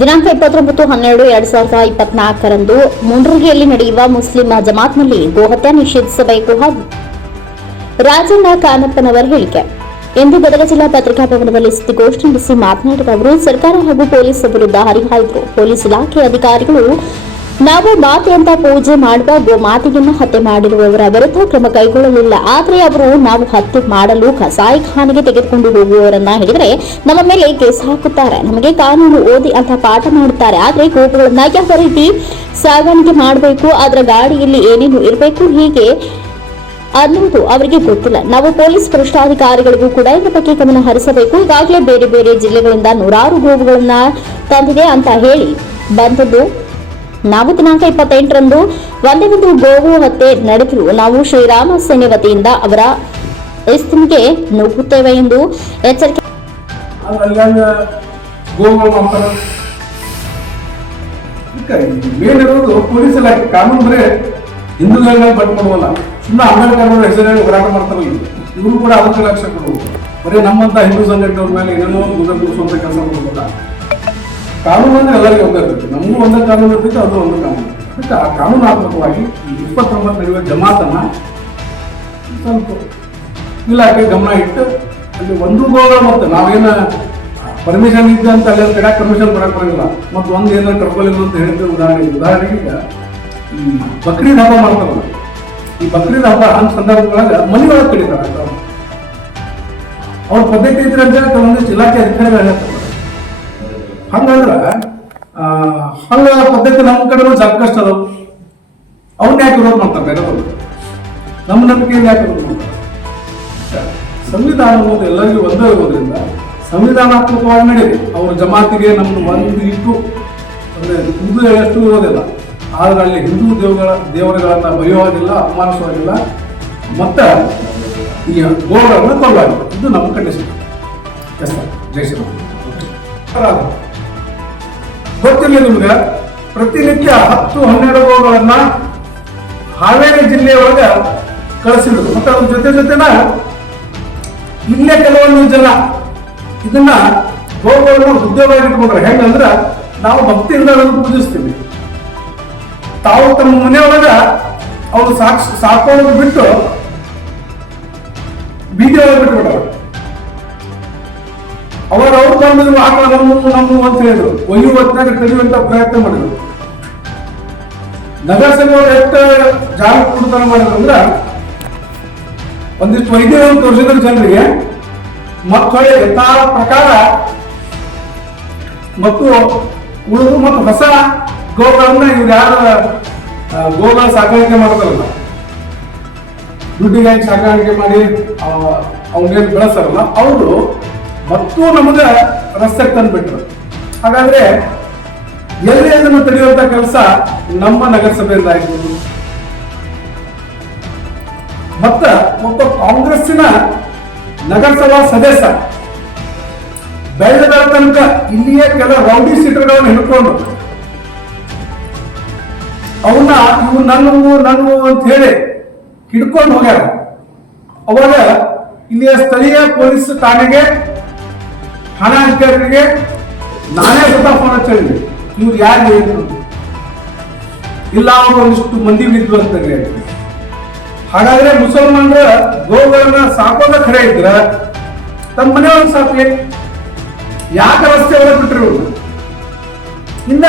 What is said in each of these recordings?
ದಿನಾಂಕ ಇಪ್ಪತ್ತೊಂಬತ್ತು ಹನ್ನೆರಡು ಎರಡ್ ಸಾವಿರದ ಇಪ್ಪತ್ನಾಲ್ಕರಂದು ಮುಂಡ್ರಿಗೆಯಲ್ಲಿ ನಡೆಯುವ ಮುಸ್ಲಿಂ ಜಮಾತ್ನಲ್ಲಿ ಗೋಹತ್ಯೆ ನಿಷೇಧಿಸಬೇಕು ಹಾಗೂ ರಾಜಣ್ಣ ಕಾನಪ್ಪನವರ ಹೇಳಿಕೆ. ಎಂದು ಗದಗ ಜಿಲ್ಲಾ ಪತ್ರಿಕಾ ಭವನದಲ್ಲಿ ಸುದ್ದಿಗೋಷ್ಠಿ ನಡೆಸಿ ಮಾತನಾಡಿದ ಅವರು, ಸರ್ಕಾರ ಹಾಗೂ ಪೊಲೀಸ್ ವಿರುದ್ಧ ಹರಿಹಾಯ್ದರು. ಪೊಲೀಸ್ ಇಲಾಖೆ ಅಧಿಕಾರಿಗಳು ನಾವು ಮಾತೆಯಂತ ಪೂಜೆ ಮಾಡುವ ಗೋಮಾತೆಯನ್ನು ಹತ್ಯೆ ಮಾಡಿರುವವರ ವಿರುದ್ಧ ಕ್ರಮ ಕೈಗೊಳ್ಳಲಿಲ್ಲ. ಆದರೆ ಅವರು ನಾವು ಹತ್ಯೆ ಮಾಡಲು ಕಸಾಯಿಖಾನೆಗೆ ತೆಗೆದುಕೊಂಡು ಹೋಗುವವರನ್ನ ಹೇಳಿದರೆ ನಮ್ಮ ಮೇಲೆ ಕೇಸ್ ಹಾಕುತ್ತಾರೆ. ನಮಗೆ ಕಾನೂನು ಓದಿ ಅಂತ ಪಾಠ ಮಾಡುತ್ತಾರೆ. ಆದರೆ ಗೋವುಗಳನ್ನ ಯಾವ ರೀತಿ ಸಾಗಾಣಿಕೆ ಮಾಡಬೇಕು. ಅದರ ಗಾಡಿಯಲ್ಲಿ ಏನೇನು ಇರಬೇಕು. ಹೀಗೆ ಅನ್ನುವುದು ಅವರಿಗೆ ಗೊತ್ತಿಲ್ಲ. ನಾವು ಪೊಲೀಸ್ ವರಿಷ್ಠಾಧಿಕಾರಿಗಳಿಗೂ ಕೂಡ ಇದರ ಬಗ್ಗೆ ಗಮನ ಹರಿಸಬೇಕು. ಈಗಾಗಲೇ ಬೇರೆ ಬೇರೆ ಜಿಲ್ಲೆಗಳಿಂದ ನೂರಾರು ಗೋವುಗಳನ್ನ ತಂದಿದೆ ಅಂತ ಹೇಳಿ ಬಂದದ್ದು ನಾವು ದಿನಾಂಕ ಇಪ್ಪತ್ತೆಂಟರಂದು ಒಂದೇ ಒಂದು ಗೋವು ಹತ್ಯೆ ನಡೆದರೂ ನಾವು ಶ್ರೀರಾಮ ಸೇನೆ ವತಿಯಿಂದ ಅವರ ಇಸ್ತಿನಿಗೆ ನುಗ್ಗುತ್ತೇವೆ ಎಂದು ಎಚ್ಚರಿಕೆ ಮೇನ್ ಇರೋದು ಪೊಲೀಸ್ ಇಲಾಖೆ. ಕಾನೂನು ಬರೇ ಹಿಂದೂಗಳನ್ನ ಬಟ್ ಸುಮ್ಮನೆ ಅಂಬೇಡ್ಕರ್ ಅವರ ಹೆಸರಲ್ಲಿ ಹೋರಾಟ ಮಾಡ್ತಾರಲ್ಲ ಇವರು ಕೂಡ ಅದಕ್ಕೆ ಲಕ್ಷ್ಯ ಕೊಡುವುದು ಬರೀ ನಮ್ಮಂತ ಹಿಂದೂ ಸಂಘಟನೆಯವ್ರ ಮೇಲೆ ಏನೇನೋ ಮುಗಿಸುವಂತ ಕೆಲಸ ಮಾಡೋದಿಲ್ಲ ಕಾನೂನು ಅಂದ್ರೆ ಎಲ್ಲರಿಗೂ ಒಂದೇ ಇರ್ತೈತಿ. ನಮಗೂ ಒಂದೇ ಕಾನೂನು ಇರ್ತೈತಿ, ಅದು ಒಂದೇ ಕಾನೂನು. ಅದಕ್ಕೆ ಆ ಕಾನೂನಾತ್ಮಕವಾಗಿ ಇಪ್ಪತ್ತೊಂಬತ್ತು ನಡೆಯುವ ಜಮಾತನ ಸ್ವಲ್ಪ ಇಲಾಖೆ ಗಮನ ಇಟ್ಟು ಅಲ್ಲಿ ಒಂದು ಗೋಳ ಮತ್ತು ನಾವೇನ ಪರ್ಮಿಷನ್ ಇದ್ದ ಅಂತ ಅಲ್ಲಿ ಕಡೆ ಪರ್ಮಿಷನ್ ಕೊಡಕ್ ಬರಂಗಿಲ್ಲ ಮತ್ತು ಒಂದು ಟ್ರಬಲ್ ಕರ್ಕೊಲಿಲ್ಲ ಅಂತ ಹೇಳಿದ್ರೆ ಉದಾಹರಣೆ ಉದಾಹರಣೆಗೆ ಈಗ ಈ ಬಕ್ರೀದ್ ಹಬ್ಬ ಮಾಡ್ತಾರಲ್ಲ. ಈ ಬಕ್ರೀದ್ ಹಬ್ಬ ಅಂತ ಸಂದರ್ಭದೊಳಗೆ ಮನೆ ಕಡಿತಾರೆ. ಅವ್ರ ಪದ್ಧತಿ ಇದ್ರೆ ಅಂತ ಕೆಲವೊಂದಿಷ್ಟು ಇಲಾಖೆ ಅಧಿಕಾರಿಗಳು ಹೇಳ್ತಾರೆ. ಹಂಗಂದ್ರ ಹಂಗ ಪದ್ಧತಿ ನಮ್ಮ ಕಡೆ ಸಾಕಷ್ಟು ಅದಾವ. ಅವನ್ನ ಯಾಕೆ ವಿರೋಧ ಮಾಡ್ತಾರೆ ಬೇರೆದವ್ರು ನಮ್ಮ ನಂಬಿಕೆಯಿಂದ ಯಾಕೆ ವಿರೋಧ ಮಾಡ್ತಾರೆ ಸಂವಿಧಾನ ಅನ್ನೋದು ಎಲ್ಲರಿಗೂ ಒಂದೇ ಇರೋದ್ರಿಂದ ಸಂವಿಧಾನಾತ್ಮಕವಾಗಿ ನಡೀರಿ ಅವ್ರ ಜಮಾತಿಗೆ ನಮ್ಮನ್ನು ಒಂದು ಇಟ್ಟು, ಅಂದ್ರೆ ಹಿಂದೂ ಎಷ್ಟು ಇರೋದಿಲ್ಲ. ಆದ್ರೆ ಅಲ್ಲಿ ಹಿಂದೂ ದೇವಗಳ, ದೇವರುಗಳನ್ನ ಬರೆಯುವಾಗಿಲ್ಲ ಅಪಮಾನಿಸುವಾಗಿಲ್ಲ ಮತ್ತೆ ಈ ಗೋಗಳನ್ನು ಕೊಲ್ಲಾಗಿಲ್ಲ ಇದು ನಮ್ಮ ಕಂಡೀಷನ್ ಎಸ್ ಸರ್, ಜೈ ಶ್ರೀರಾಮ್. ಗೊತ್ತಿಲ್ಲ ನಿಮ್ಗೆ. ಪ್ರತಿನಿತ್ಯ ಹತ್ತು ಹನ್ನೆರಡು ಗೋಗಳನ್ನ ಹಾವೇರಿ ಜಿಲ್ಲೆಯೊಳಗ ಕಳಿಸಿದ್ರು. ಮತ್ತೆ ಅದ್ರ ಜೊತೆ ಜೊತೆನ ಇಲ್ಲೇ ಕೆಲವೊಂದು ಜನ ಇದನ್ನ ಗೋಗಳನ್ನು ಉದ್ಯೋಗವಾಗಿ ಇಟ್ಕೊಂಡ್ರೆ. ಹೆಂಗಂದ್ರ ನಾವು ಭಕ್ತಿಯಿಂದ ಅದನ್ನು ಪೂಜಿಸ್ತೀವಿ. ತಾವು ತಮ್ಮ ಮನೆಯೊಳಗ ಅವ್ರು ಸಾಕ್ ಸಾಕೋದು ಬಿಟ್ಟು ಬೀದಿ ಒಳಗೆ ಬಿಟ್ಟು ಅವಾಗ ಅವ್ರು ಬಂದು ಆಕಳ ನಮ್ಮ ನಮ್ಮ ಅಂತ ಹೇಳಿದ್ರು. ಒಯ್ಯುವ ಕಡಿಯುವಂತ ಪ್ರಯತ್ನ ಮಾಡಿದ್ರು. ನಗರಸಭೆಯವರು ಎಷ್ಟು ಜಾಗೃತನ ಮಾಡಿದ್ರು ಅಂದ್ರ ಒಂದಿಷ್ಟು ವೈದ್ಯರನ್ನು ತೋರಿಸಿದ್ರು ಜನರಿಗೆ. ಮತ್ತು ಯಥಾ ಪ್ರಕಾರ ಮತ್ತು ಉಳಿದು ಮತ್ತು ಹೊಸ ಗೋಗಳನ್ನ ಇವ್ರು ಯಾರು ಗೋಗಳ ಸಾಕಾಣಿಕೆ ಮಾಡ್ತಾರಲ್ಲ. ದುಡ್ಡಿಗಾಗಿ ಸಾಕಾಣಿಕೆ ಮಾಡಿ ಅವನೇನು ಬೆಳೆಸ್ತಾರಲ್ಲ. ಅವರು ಮತ್ತು ನಮಗೆ ರಸ್ತೆ ತಂದ್ಬಿಟ್ರು. ಹಾಗಾದ್ರೆ ಎಲ್ಲಿ ಅದನ್ನು ತಡೆಯುವಂತ ಕೆಲಸ ನಮ್ಮ ನಗರಸಭೆಯಿಂದ ಆಗಿರ್ಬೋದು ಮತ್ತ ಒಬ್ಬ ಕಾಂಗ್ರೆಸ್ಸಿನ ನಗರಸಭಾ ಸದಸ್ಯ ಬೆಳೆದ ತನಕ ಇಲ್ಲಿಯೇ ಕೆಲ ರೌಡಿ ಸೀಟರ್ಗಳನ್ನು ಹಿಡ್ಕೊಂಡು ಅವನ್ನ ಇವು ನನ್ನವು ನನ್ನವು ಅಂತ ಹೇಳಿ ಹಿಡ್ಕೊಂಡು ಹೋಗ್ಯಾರ. ಅವಾಗ ಇಲ್ಲಿಯ ಸ್ಥಳೀಯ ಪೊಲೀಸ್ ಠಾಣೆಗೆ ಠಾಣಾ ಅಧಿಕಾರಿಗಳಿಗೆ ನಾನೇ ಸ್ವತಃ ಫೋನ್ ಹಚ್ಚಿದ್ವಿ ಇವ್ರು ಯಾರು ಹೇಳಿದ್ರು ಇಲ್ಲ, ಅವರು ಒಂದಿಷ್ಟು ಮಂದಿ ಬಿದ್ದು ಅಂತ ಹೇಳಿ ಹಾಗಾದ್ರೆ ಮುಸಲ್ಮಾನರ ಗೋಗಳನ್ನ ಸಾಕೋದ ಖರೆ ಇದ್ರ ತಮ್ಮ ಮನೆಯೊಳಗೆ ಸಾಕ್ಲಿ ಯಾಕೆ ರಸ್ತೆ ಒಳಗೆ ಬಿಟ್ಟರು ಇನ್ನ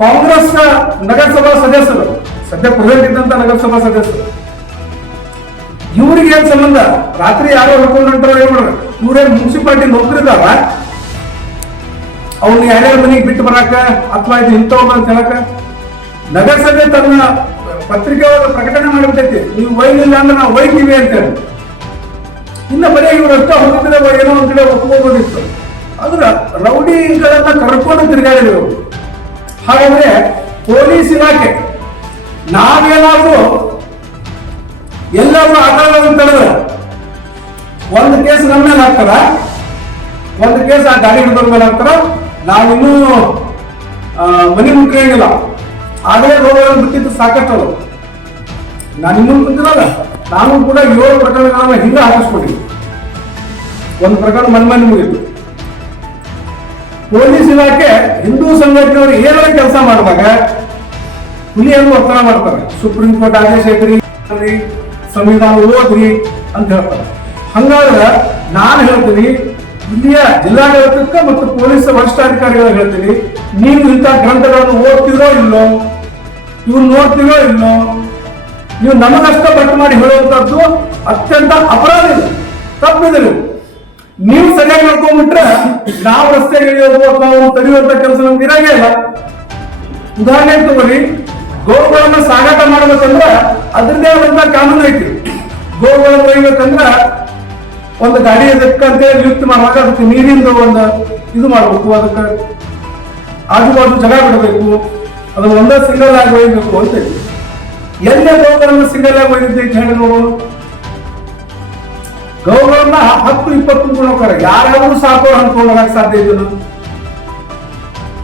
ಕಾಂಗ್ರೆಸ್ ನಗರಸಭಾ ಸದಸ್ಯರು, ಸದ್ಯ ಪ್ರೆಸೆಂಟ್ ನಗರಸಭಾ ಸದಸ್ಯರು ಇವ್ರಿಗೆ ಏನ್ ಸಂಬಂಧ? ರಾತ್ರಿ ಯಾರೋ ಹೊಡ್ಕೊಂಡು ಹೊಂಟಾರ, ಏನ್ ಮಾಡ್ರ ಇವ್ರೇನ್ ಮುನ್ಸಿಪಾಲ್ಟಿ ನೌಕರಿದಾರ ಅವ್ನ ಯಾರ್ಯಾರ ಮನೆಗೆ ಬಿಟ್ಟು ಬರಾಕ ಅಥವಾ ಇದು ಇಂಥವ್ ಅಂತ ಹೇಳಕ? ನಗರಸಭೆ ತನ್ನ ಪತ್ರಿಕೆ ಪ್ರಕಟಣೆ ಮಾಡಿಬಿಟ್ಟೈತಿ. ನೀವು ಒಯ್ಲಿಲ್ಲ ಅಂದ್ರೆ ನಾವು ಒಯ್ತೀವಿ ಅಂತ ಹೇಳಿ. ಇನ್ನ ಬರೀ ಇವ್ರು ಅಷ್ಟ ಹೋಗಿದ್ರೆ ಏನೋ ಒಂದ್ ಕಡೆ ಒಪ್ಕೋಬೋದಿತ್ತು. ಆದ್ರ ರೌಡಿಗಳನ್ನ ಕರ್ಕೊಂಡು ತಿರುಗಾಡಿದ್ರು. ಹಾಗಾದ್ರೆ ಪೊಲೀಸ್ ಇಲಾಖೆ, ನಾವೇನಾದ್ರೂ ಎಲ್ಲರೂ ಅಂತ ತಡೆದ್ರೆ ಒಂದು ಕೇಸ್ ನಮ್ಮ ಮೇಲೆ ಹಾಕ್ತಾರ ಒಂದು ಕೇಸ್ ಆ ಗಾಡಿ ಹಿಡಿದವ್ರ ಮೇಲೆ ಹಾಕ್ತಾರ ನಾವಿನ್ನೂ ಮನಿ ಮನೆ ಮುಟ್ಟಿರಂಗಿಲ್ಲ ಆಗಲೇ ರೋಗಗಳನ್ನು ಬಿಟ್ಟಿದ್ದು ಸಾಕಷ್ಟು ಅದು. ನಾನು ಇನ್ನೊಂದು ಕುಂತಿರಲ್ಲ ನಾನು ಕೂಡ ಏಳು ಪ್ರಕರಣಗಳನ್ನ ಹಿಂದೆ ಹಾಕಿಸ್ಕೊಟ್ಟಿದ್ದೆ ಒಂದು ಪ್ರಕರಣ ಮನ್ಮನೆ ಮುಗಿತು. ಪೊಲೀಸ್ ಇಲಾಖೆ ಹಿಂದೂ ಸಂಘಟನೆಯವರು ಏನೇ ಕೆಲಸ ಮಾಡಿದಾಗ ಹುಲಿಯನ್ನು ಒತ್ತಡ ಮಾಡ್ತಾರೆ. ಸುಪ್ರೀಂ ಕೋರ್ಟ್ ಆದೇಶ ಐತ್ರಿ ಸಂವಿಧಾನ ಓದ್ರಿ ಅಂತ ಹೇಳ್ತಾರೆ. ಹಂಗಾದ್ರೆ ನಾನು ಹೇಳ್ತೀನಿ, ಇಲ್ಲಿಯ ಜಿಲ್ಲಾಡಳಿತಕ್ಕೆ ಮತ್ತು ಪೊಲೀಸ್ ವರಿಷ್ಠಾಧಿಕಾರಿಗಳ ಹೇಳ್ತೀನಿ, ನೀವು ಇಂಥ ಗ್ರಂಥಗಳನ್ನು ಓದ್ತಿರೋ ಇಲ್ಲೋ ಇವ್ರು ನೋಡ್ತಿರೋ ಇಲ್ಲೋ, ನೀವು ನಮಗಷ್ಟ ಪಟ್ಟು ಮಾಡಿ ಹೇಳುವಂತದ್ದು ಅತ್ಯಂತ ಅಪರಾಧ ಇದು ತಪ್ಪಿದೆ ನೀವು. ಸರಿಯಾಗಿ ನೋಡ್ಕೊಂಡ್ಬಿಟ್ರೆ ನಾವು ರಸ್ತೆ ಇಳಿಯೋದು ಅಥವಾ ತಡೆಯುವಂತ ಕೆಲಸ ನಮ್ಗೆ ಇರಂಗೇ ಇಲ್ಲ ಉದಾಹರಣೆ ತಗೊಳ್ಳಿ, ಗೋವುಗಳನ್ನ ಸಾಗಾಟ ಮಾಡ್ಬೇಕಂದ್ರ ಅದ್ರದ್ದೇ ಆದಂತ ಕಾನೂನು ಐತಿ ಗೋವುಗಳನ್ನ ಒಯ್ಬೇಕಂದ್ರ ಒಂದು ಗಾಡಿ ಅದಕ್ಕಂತ ನಿಯುಕ್ತಿ ಮಾಡುವಾಗ ಅದಕ್ಕೆ ನೀರಿಂದ ಒಂದು ಇದು ಮಾಡಬೇಕು, ಅದಕ್ಕೆ ಆಜು ಬಾಜು ಜಾಗ ಬಿಡಬೇಕು, ಅದು ಒಂದೇ ಸಿಂಗಲ್ ಆಗಿ ಒಯ್ಬೇಕು ಅಂತ ಹೇಳಿ. ಎಲ್ಲೇ ಗೋವುಗಳನ್ನ ಸಿಂಗಲ್ ಆಗಿ ಒಯ್ದಿದ್ದೆ ಹೇಳಿ ನೋಡೋಣ ಗೌಗಳನ್ನ ಹತ್ತು, ಇಪ್ಪತ್ತು ಕೊಡ್ತಾರೆ ಯಾರಾದ್ರೂ ಸಾಕೋ ಅನ್ಕೊಂಡಾಗ ಸಾಧ್ಯ ಇದನ್ನು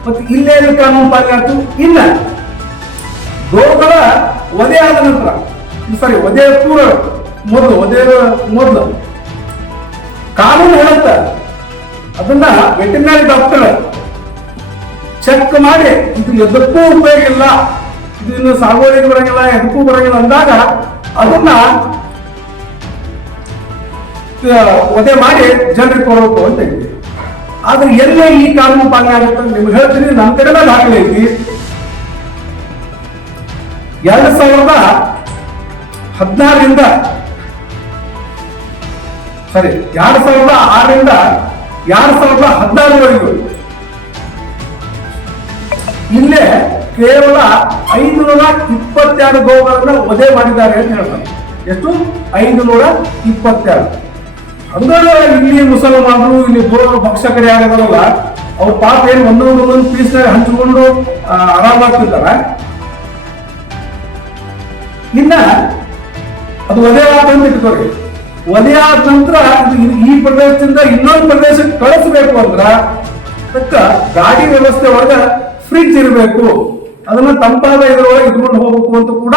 ಮತ್ತೆ ಇಲ್ಲೇ ಕಾನೂನು ಪಾಲನೆ ಆಯ್ತು ಇಲ್ಲ. ಗೋವುಗಳ ವಧೆ ಆದ ನಂತರ ಸಾರಿ ವಧೆ ಪೂರ್ವ, ಮೊದಲು ವಧೆ ಮೊದಲು. ಕಾನೂನು ಹೇಳುತ್ತ. ಅದನ್ನ ವೆಟರ್ನರಿ ಡಾಕ್ಟರ್ ಚೆಕ್ ಮಾಡಿ, ಇದು ಎದಕ್ಕೂ ಉಪಯೋಗ ಇಲ್ಲ. ಇದು ಇನ್ನು ಸಾಗುವಳಿಗೆ ಬರಂಗಿಲ್ಲ, ಎದಕ್ಕೂ ಬರಂಗಿಲ್ಲ ಅಂದಾಗ ಅದನ್ನ ವಧೆ ಮಾಡಿ ಜನರಿಗೆ ಕೊಡಬೇಕು ಅಂತ ಹೇಳಿ ಆದ್ರೆ ಎಲ್ಲೇ ಈ ಕಾನೂನು ಪಾಲನೆ ಆಗುತ್ತೆ ನಿಮ್ಗೆ ಹೇಳ್ತೀನಿ. ನಮ್ಮ ಕಡೆನೇ ದಾಖಲೆ ಐತಿ. ಎರಡ್ ಸಾವಿರದ ಹದಿನಾರರಿಂದ ಸಾರಿ, ಎರಡ್ ಸಾವಿರದ ಆರರಿಂದ ಎರಡ್ ಸಾವಿರದ ಹದಿನಾರರವರೆಗೂ. ಇಲ್ಲೇ ಕೇವಲ ಐದುನೂರ ಇಪ್ಪತ್ತೆರಡು ಗೋವುಗಳನ್ನ ವಧೆ ಮಾಡಿದ್ದಾರೆ ಅಂತ ಹೇಳ್ತಾರೆ. ಎಷ್ಟು? ಐದುನೂರ ಇಪ್ಪತ್ತೆರಡು. ಅಂದ್ರೆ ಇಲ್ಲಿ ಮುಸಲ್ಮಾನರು, ಇಲ್ಲಿ ಗೋ ಕಡೆ ಆಗೋದಲ್ಲ ಅವ್ರ ಪಾಪ ಏನು ಒಂದೊಂದು ಒಂದೊಂದು ಪೀಸ್ನಾಗ ಹಂಚಿಕೊಂಡು ಆರಾಮಾಗ್ತಿದ್ದಾರೆ ಇನ್ನ ಅದು ವಧೆ ಆದ ಅಂತ ಇಟ್ಕೋರಿ ವಧೆ ಆದ ನಂತರ ಈ ಪ್ರದೇಶದಿಂದ ಇನ್ನೊಂದು ಪ್ರದೇಶಕ್ಕೆ ಕಳಿಸಬೇಕು ಅಂದ್ರ ತಕ್ಕ ಗಾಡಿ ವ್ಯವಸ್ಥೆ ಒಳಗ ಫ್ರಿಡ್ಜ್ ಇರಬೇಕು. ಅದನ್ನ ತಂಪಾದ ಇದ್ರೊಳಗೆ ಇಟ್ಕೊಂಡು ಹೋಗ್ಬೇಕು ಅಂತ ಕೂಡ